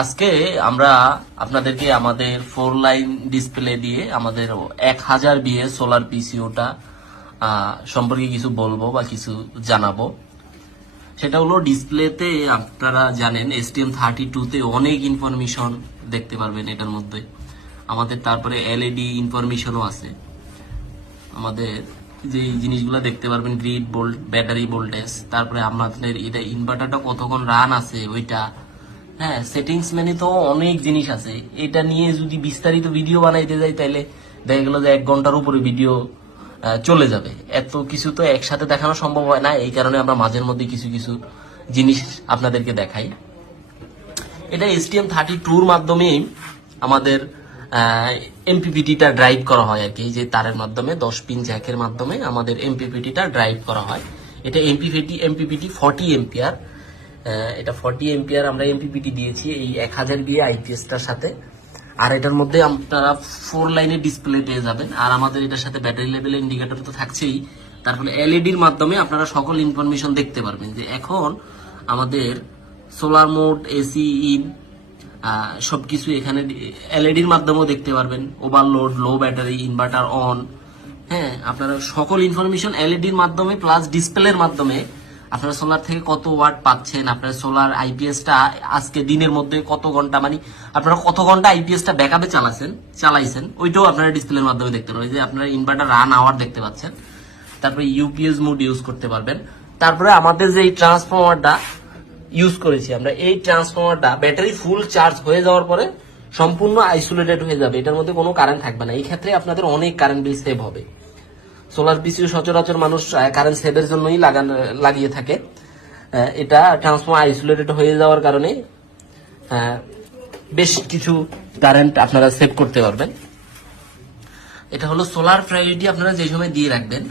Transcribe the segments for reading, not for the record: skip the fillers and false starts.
আজকে আমরা আপনাদেরকে আমাদের 4 লাইন ডিসপ্লে দিয়ে আমাদের 1000 বিএ সোলার পিসিওটা সম্পর্কে কিছু বলবো বা কিছু জানাবো। সেটা হলো ডিসপ্লেতে আপনারা জানেন STM32 তে অনেক ইনফরমেশন দেখতে পারবেন এটার মধ্যে। আমাদের তারপরে এলইডি ইনফরমেশনও আছে। আমাদের যে জিনিসগুলো দেখতে পারবেন গ্রিড ভোল্ট, ব্যাটারি ভোল্টেজ, তারপরে আমাদের এটা ইনভার্টারটা কতক্ষণ রান আছে ওইটা, হ্যাঁ সেটিংস মেনে তো অনেক জিনিস আছে। এটা নিয়ে যদি বিস্তারিত ভিডিও বানাইতে যাই তাহলে দেখা গেল যে 1 ঘন্টার উপরে ভিডিও চলে যাবে। এত কিছু তো একসাথে দেখানো সম্ভব হয় না, এই কারণে আমরা মাঝের মধ্যে কিছু কিছু জিনিস আপনাদেরকে দেখাই। এটা STM32 এর মাধ্যমে আমাদের এমপিপিটিটা ড্রাইভ করা হয় আর কি, যে তারের মাধ্যমে 10 পিন জ্যাকের মাধ্যমে আমাদের এমপিপিটিটা ড্রাইভ করা হয়। এটা এমপিপিটি 40 এম্পিয়ার। এটা 40 এম্পিয়ার আমরা এমপিপিটি দিয়েছি এই 1000 বিএ আইপিএসটার সাথে। আর এটার মধ্যে আপনারা 4 লাইনের ডিসপ্লে পেয়ে যাবেন। আর আমাদের এটার সাথে ব্যাটারি লেভেল ইন্ডিকেটর তো থাকছেই। তারপরে এলইডির মাধ্যমে আপনারা সকল ইনফরমেশন দেখতে পারবেন, যে এখন আমাদের সোলার মোড, এসি ইন, সবকিছু এখানে এলইডির মাধ্যমেও দেখতে পারবেন। Overload, low battery, inverter on, হ্যাঁ আপনারা সকল ইনফরমেশন এলইডির মাধ্যমে প্লাস ডিসপ্লের মাধ্যমে আপনারা সোলার থেকে কত ওয়াট পাচ্ছেন, আপনার সোলার আইপিএসটা আজকে দিনের মধ্যে কত ঘন্টা, মানে আপনারা কত ঘন্টা আইপিএসটা ব্যাকআপে চালাইছেন ওইটাও আপনারা ডিসপ্লের মাধ্যমে দেখতে পারবেন, যে আপনারা ইনভার্টার রান আওয়ার দেখতে পাচ্ছেন। তারপরে ইউপিএস মোড ইউজ করতে পারবেন। তারপরে আমাদের যে ট্রান্সফরমারটা ইউজ করেছি আমরা, এই ট্রান্সফরমারটা ব্যাটারি ফুল চার্জ হয়ে যাওয়ার পরে সম্পূর্ণ আইসোলেটেড হয়ে যাবে, এটার মধ্যে কোনো কারেন্ট থাকবে না। এই ক্ষেত্রে আপনাদের অনেক কারেন্ট বিল সেভ হবে। সোলার পিসিও সচরাচর মানুষ কারেন্ট সেভের জন্যই লাগিয়ে থাকে। এটা ট্রান্সফরমার আইসোলেটেড হয়ে যাওয়ার কারণে বেশ কিছু কারেন্ট আপনারা সেভ করতে পারবেন। এটা হলো সোলার প্রায়োরিটি আপনারা যে সময় দিয়ে রাখবেন।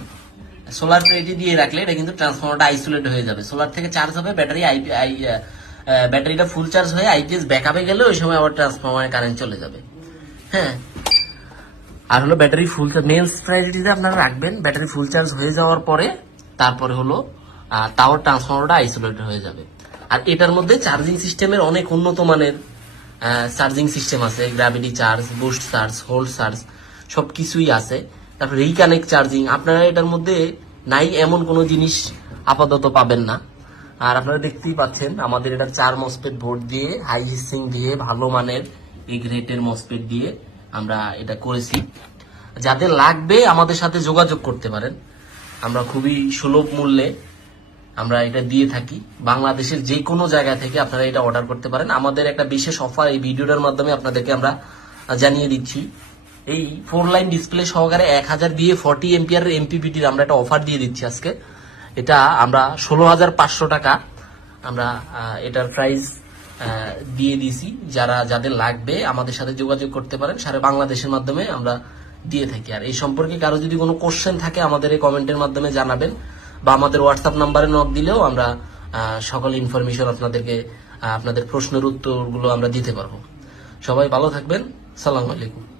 সোলার প্রায়োরিটি দিয়ে রাখলে এটা কিন্তু ট্রান্সফরমারটা আইসোলেট হয়ে যাবে। সোলার থেকে চার্জ হবে, ব্যাটারিটা ফুল চার্জ হয়ে আইপিএস ব্যাকআপে গেলে ওই সময় আবার ট্রান্সফরমারে কারেন্ট চলে যাবে। হ্যাঁ, আর হলো ব্যাটারি ফুল মেইন প্রায়োরিটিতে আপনারা রাখবেন। ব্যাটারি ফুল চার্জ হয়ে যাওয়ার পরে তারপরে হলো তাও ট্রান্সফরমারটা আইসোলেটেড হয়ে যাবে। আর এটার মধ্যে চার্জিং সিস্টেমের অনেক উন্নত মানের চার্জিং সিস্টেম আছে। Gravity charge, boost charge, hold charge সবকিছুই আছে। তারপর রিকানেক্ট চার্জিং, আপনারা এটার মধ্যে নাই এমন কোনো জিনিস আপাতত পাবেন না। আর আপনারা দেখতেই পাচ্ছেন আমাদের এটা 4 মসপেট বোর্ড দিয়ে, হাই হিসিং দিয়ে, ভালো মানের এই গ্রেটের মসপেট দিয়ে আমরা এটা করেছি। যাদের লাগবে আমাদের সাথে যোগাযোগ করতে পারেন। আমরা খুবই সুলভ মূল্যে আমরা এটা দিয়ে থাকি। বাংলাদেশের যে কোনো জায়গা থেকে আপনারা এটা অর্ডার করতে পারেন। আমাদের একটা বিশেষ অফার এই ভিডিওটার মাধ্যমে আপনাদেরকে আমরা জানিয়ে দিচ্ছি। এই 4 লাইন ডিসপ্লে সহকারে 1000 বিএ 40 এম্পিয়ার এমপিপিটির আমরা একটা অফার দিয়ে দিচ্ছি আজকে। এটা আমরা 16,500 টাকা আমরা এটার প্রাইস দিয়ে দিছি। যাদের লাগবে আমাদের সাথে যোগাযোগ করতে পারেন। সারা বাংলাদেশের মাধ্যমে আমরা দিয়ে থাকি। আর এই সম্পর্কে কারো যদি কোনো কোশ্চেন থাকে আমাদের এই কমেন্টের মাধ্যমে জানাবেন, বা আমাদের হোয়াটসঅ্যাপ নাম্বারে নক দিলেও আমরা সকল ইনফরমেশন আপনাদেরকে, আপনাদের প্রশ্নের উত্তরগুলো আমরা দিতে পারবো। সবাই ভালো থাকবেন। সালাম আলাইকুম।